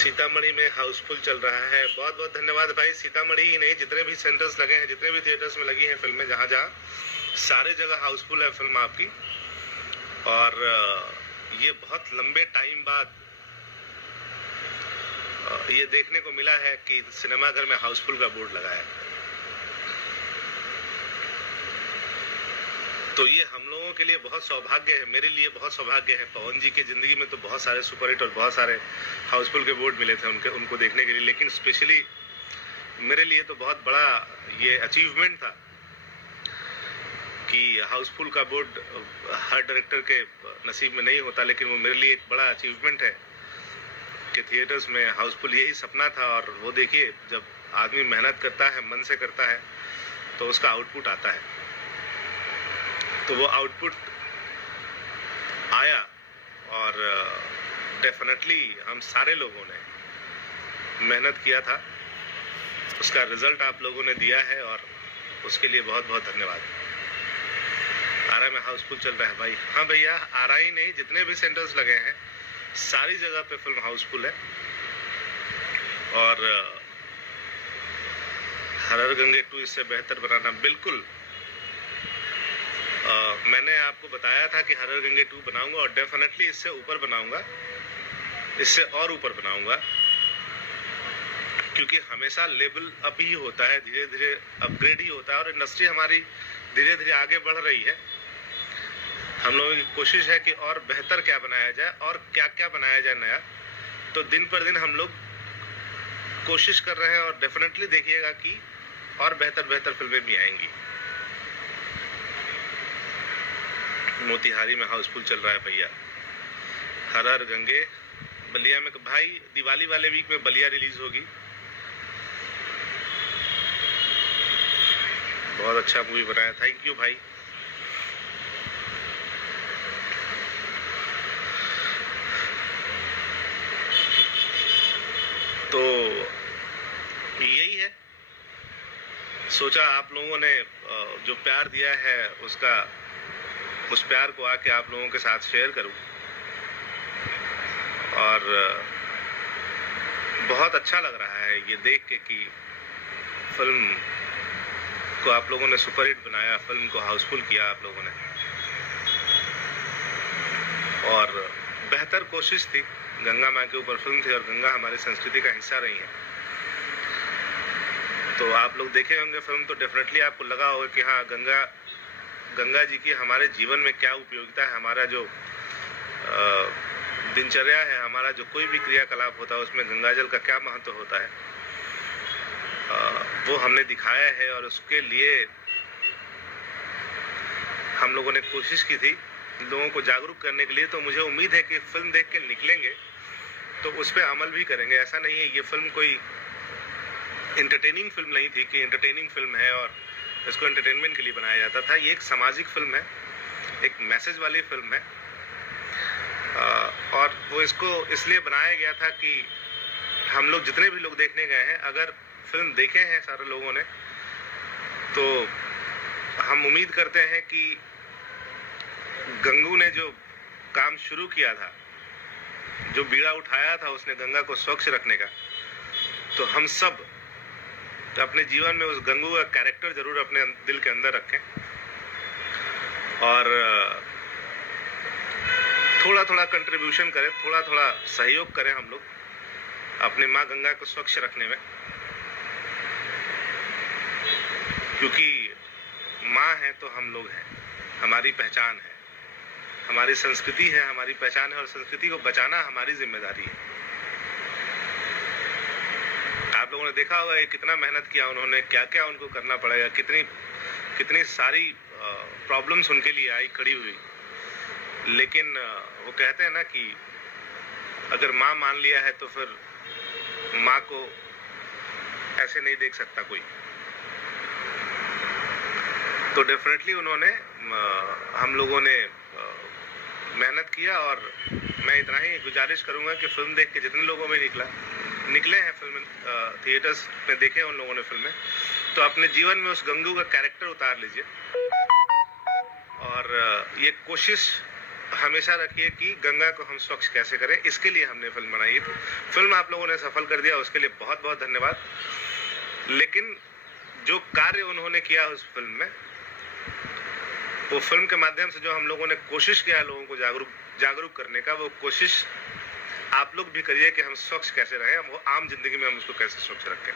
सीतामढ़ी में हाउसफुल चल रहा है। बहुत बहुत धन्यवाद भाई। सीतामढ़ी ही नहीं, जितने भी सेंटर्स लगे हैं, जितने भी थिएटर्स में लगी हैं फिल्में, जहाँ जहाँ सारे जगह हाउसफुल है फिल्म आपकी। और ये बहुत लंबे टाइम बाद ये देखने को मिला है कि सिनेमाघर में हाउसफुल का बोर्ड लगा है। तो ये हम लोगों के लिए बहुत सौभाग्य है, मेरे लिए बहुत सौभाग्य है। पवन जी की जिंदगी में तो बहुत सारे सुपरहिट और बहुत सारे हाउसफुल के बोर्ड मिले थे उनको देखने के लिए, लेकिन स्पेशली मेरे लिए तो बहुत बड़ा ये अचीवमेंट था कि हाउसफुल का बोर्ड हर डायरेक्टर के नसीब में नहीं होता, लेकिन वो मेरे लिए एक बड़ा अचीवमेंट है कि थिएटर्स में हाउसफुल। यही सपना था। और वो देखिए, जब आदमी मेहनत करता है, मन से करता है, तो उसका आउटपुट आता है। तो वो आउटपुट आया और डेफिनेटली हम सारे लोगों ने मेहनत किया था, उसका रिजल्ट आप लोगों ने दिया है और उसके लिए बहुत बहुत धन्यवाद। आरा में हाउसफुल चल रहा है भाई। हाँ भैया, आरा ही नहीं, जितने भी सेंटर्स लगे हैं सारी जगह पे फिल्म हाउसफुल है। और हर हर गंगे 2 इससे बेहतर बनाना, बिल्कुल। मैंने आपको बताया था कि हर हर गंगे 2 बनाऊंगा और डेफिनेटली इससे ऊपर बनाऊंगा, इससे और ऊपर बनाऊंगा, क्योंकि हमेशा लेवल अप ही होता है, धीरे धीरे अपग्रेड ही होता है। और इंडस्ट्री हमारी धीरे धीरे आगे बढ़ रही है। हम लोगों की कोशिश है कि और बेहतर क्या बनाया जाए और क्या क्या बनाया जाए नया। तो दिन पर दिन हम लोग कोशिश कर रहे हैं और डेफिनेटली देखिएगा कि और बेहतर बेहतर फिल्में भी आएंगी। मोतिहारी में हाउसफुल चल रहा है भैया। हर हर गंगे बलिया में भाई, दिवाली वाले वीक में बलिया रिलीज होगी। बहुत अच्छा मूवी बनाया, थैंक यू भाई। तो यही है, सोचा आप लोगों ने जो प्यार दिया है उस प्यार को आके आप लोगों के साथ शेयर करूं। और बहुत अच्छा लग रहा है ये देख के कि फिल्म को आप लोगों ने सुपरहिट बनाया, फिल्म को हाउसफुल किया आप लोगों ने। और बेहतर कोशिश थी, गंगा माँ के ऊपर फिल्म थी और गंगा हमारी संस्कृति का हिस्सा रही है। तो आप लोग देखे होंगे फिल्म तो डेफिनेटली आपको लगा होगा कि हाँ, गंगा जी की हमारे जीवन में क्या उपयोगिता है। हमारा जो दिनचर्या है, हमारा जो कोई भी क्रियाकलाप होता है, उसमें गंगा जल का क्या महत्व होता है, वो हमने दिखाया है। और उसके लिए हम लोगों ने कोशिश की थी लोगों को जागरूक करने के लिए। तो मुझे उम्मीद है कि फिल्म देख के निकलेंगे तो उस पर अमल भी करेंगे। ऐसा नहीं है ये फिल्म कोई एंटरटेनिंग फिल्म नहीं थी कि एंटरटेनिंग फिल्म है और इसको एंटरटेनमेंट के लिए बनाया जाता था। ये एक सामाजिक फिल्म है, एक मैसेज वाली फिल्म है। और वो इसको इसलिए बनाया गया था कि हम लोग जितने भी लोग देखने गए हैं, अगर फिल्म देखे हैं सारे लोगों ने, तो हम उम्मीद करते हैं कि गंगू ने जो काम शुरू किया था, जो बीड़ा उठाया था उसने गंगा को स्वच्छ रखने का, तो हम सब तो अपने जीवन में उस गंगू का कैरेक्टर जरूर अपने दिल के अंदर रखें और थोड़ा थोड़ा कंट्रीब्यूशन करें, थोड़ा थोड़ा सहयोग करें हम लोग अपने माँ गंगा को स्वच्छ रखने में। क्योंकि माँ है तो हम लोग हैं, हमारी पहचान है, हमारी संस्कृति है, हमारी पहचान है और संस्कृति को बचाना हमारी जिम्मेदारी है। आप लोगों ने देखा होगा कितना मेहनत किया उन्होंने, क्या क्या उनको करना पड़ेगा, कितनी सारी प्रॉब्लम्स उनके लिए आई खड़ी हुई। लेकिन वो कहते हैं ना कि अगर माँ मान लिया है तो फिर माँ को ऐसे नहीं देख सकता कोई। तो डेफिनेटली उन्होंने हम लोगों ने मेहनत किया। और मैं इतना ही गुजारिश करूंगा कि फिल्म देख के जितने लोगों में निकले हैं फिल्म थिएटर्स में देखे उन लोगों ने फिल्में, तो अपने जीवन में उस गंगू का कैरेक्टर उतार लीजिए। और ये कोशिश हमेशा रखिए कि गंगा को हम स्वच्छ कैसे करें, इसके लिए हमने फिल्म बनाई थी। फिल्म आप लोगों ने सफल कर दिया, उसके लिए बहुत बहुत धन्यवाद। लेकिन जो कार्य उन्होंने किया उस फिल्म में, वो फिल्म के माध्यम से जो हम लोगों ने कोशिश किया लोगों को जागरूक करने का, वो कोशिश आप लोग भी करिए कि हम स्वच्छ कैसे रहें, वो आम जिंदगी में हम उसको कैसे स्वच्छ रखें।